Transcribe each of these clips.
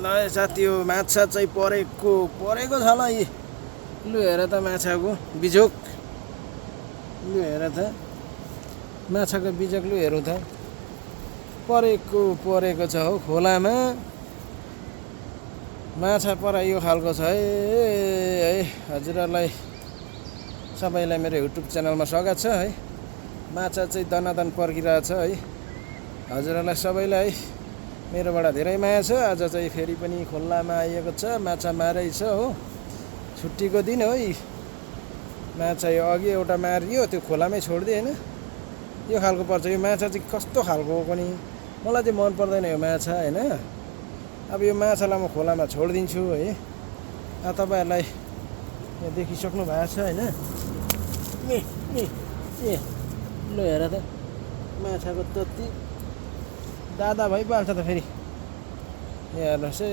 ल साथी यो माछा चाहिँ परेको छ ल यी लु हेर त माछाको बिजोक लु हेर त माछाको बिजोक लु हेरौँ त परेको छ हौ खोलामा माछा पराइयो खालको छ है हजुरहरूलाई सबैलाई मेरो युट्युब च्यानलमा स्वागत छ है माछा चाहिँ दनादन पर्किरहेछ है हजुरहरूलाई सबैलाई मेरोबाट धेरै माया छ आज चाहिँ फेरि पनि खोलामा आइएको छ माछा मारै छ हो छुट्टीको दिन हो माछा यो अघि एउटा मारियो त्यो खोलामै छोडिदियो होइन यो खालको पर्छ यो माछा चाहिँ कस्तो खालको हो पनि मलाई चाहिँ मन पर्दैन यो माछा होइन अब यो माछालाई म खोलामा छोडिदिन्छु है तपाईँहरूलाई यहाँ देखिसक्नु भएको छ होइन ए ल हेर त माछाको तत्ती दादा भइहाल्छ त फेरि हेर्नुहोस् है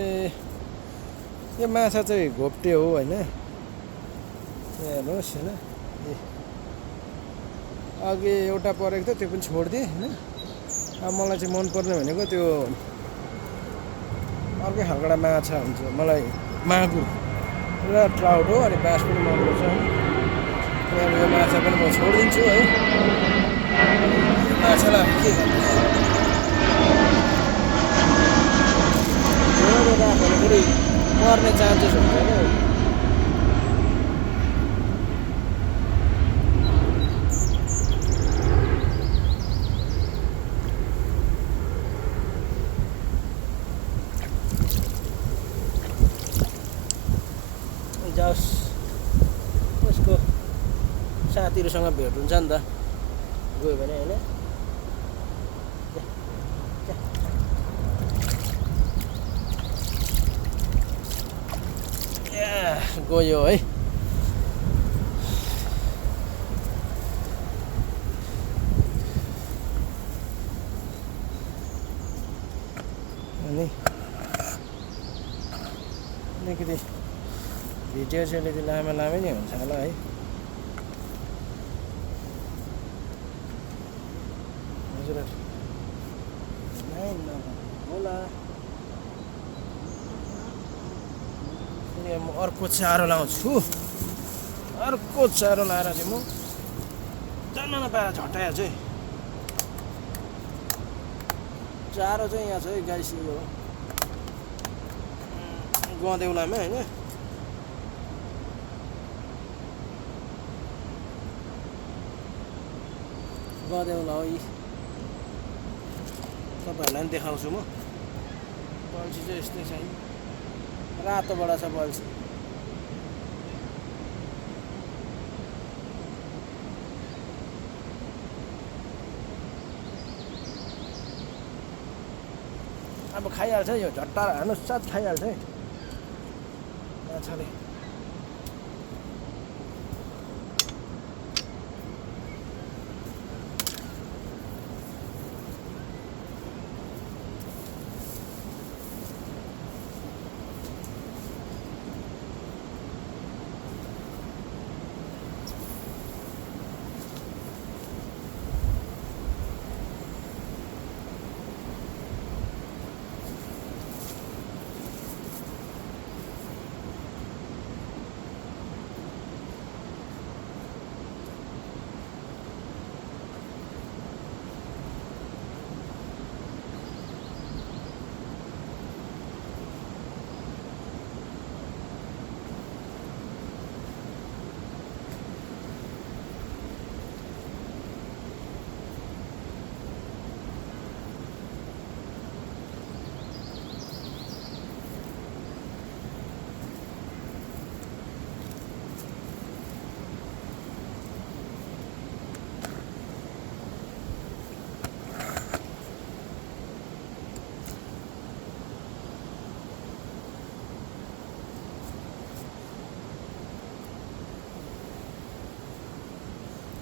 यो माछा चाहिँ घोप्टे हो होइन हेर्नुहोस् होइन अघि एउटा परेको थियो त्यो पनि छोडिदिएँ होइन अब मलाई चाहिँ मनपर्ने भनेको त्यो अर्कै खालको एउटा माछा हुन्छ मलाई मागुर र ट्राउट हो अनि बाँस पनि मनपर्छ अनि यो माछा पनि म छोडिदिन्छु है माछालाई के गर्नु राख्यो फेरि मर्ने चान्सेस हुन्छ क्या जाओस् उसको साथीहरूसँग भेट हुन्छ नि त गयो भने होइन गयो है अनि अलिकति भिडियो चाहिँ अलिकति लामै नै हुन्छ होला है हजुर होला म अर्को चारो लाउँछु अर्को चारो लाएर चाहिँ म जान्न नपाएर झट्टाया चाहिँ चारो चाहिँ यहाँ छ है गाइस यो गदेउलामा होइन गदेउला हो यी तपाईँहरूलाई पनि देखाउँछु म बल्छी चाहिँ यस्तै छ रातो बडा छ बल्छी अब खाइहाल्छ यो झट्टा हान्नुहोस् साथ खाइहाल्छ है माछाले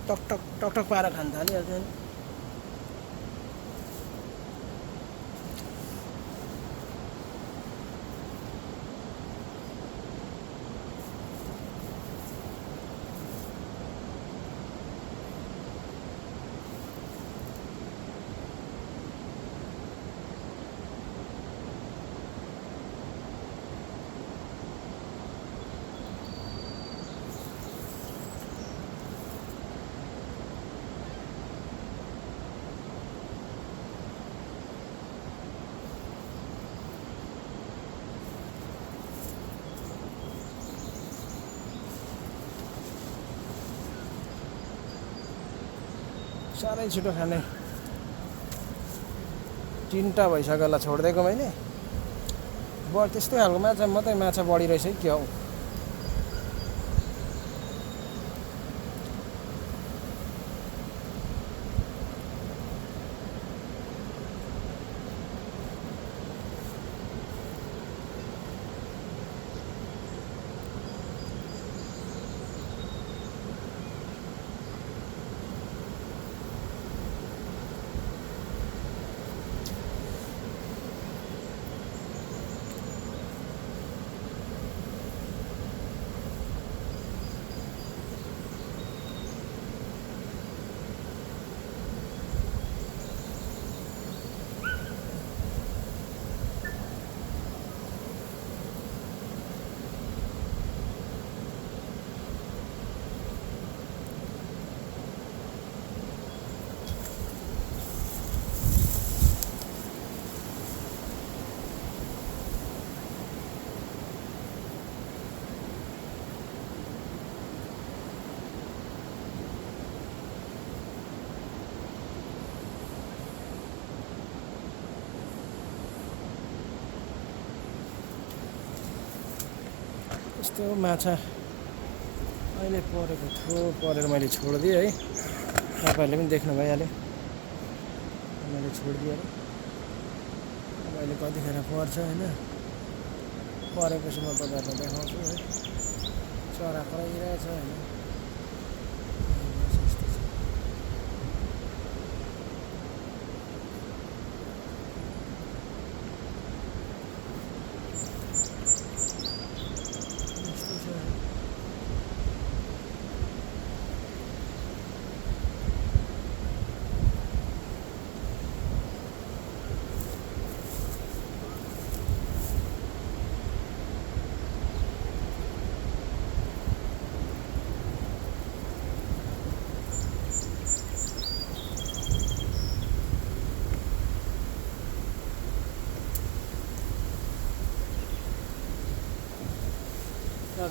टक टक टक टक पारेर खान थालिहाल्छ नि साह्रै छिटो खाने तिनवटा भइसक्यो होला छोडिदिएको मैले त्यस्तै खालको माछा मात्रै माछा बढी रहेछ कि क्या हौ यस्तो माछा अहिले परेको थियो परेर मैले छोडिदिएँ है तपाईँहरूले पनि देख्नु भइहाल्यो मैले छोडिदिएँ अब अहिले कतिखेर पर्छ होइन परेपछि म तपाईँहरूलाई देखाउँछु है चरा कराइरहेछ होइन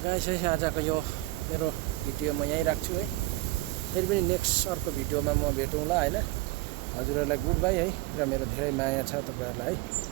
गाइस है आजको यो मेरो भिडियो म यहीँ राख्छु है फेरि पनि नेक्स्ट अर्को भिडियोमा म भेटौँला होइन हजुरहरूलाई गुड बाई है र मेरो धेरै माया छ तपाईँहरूलाई है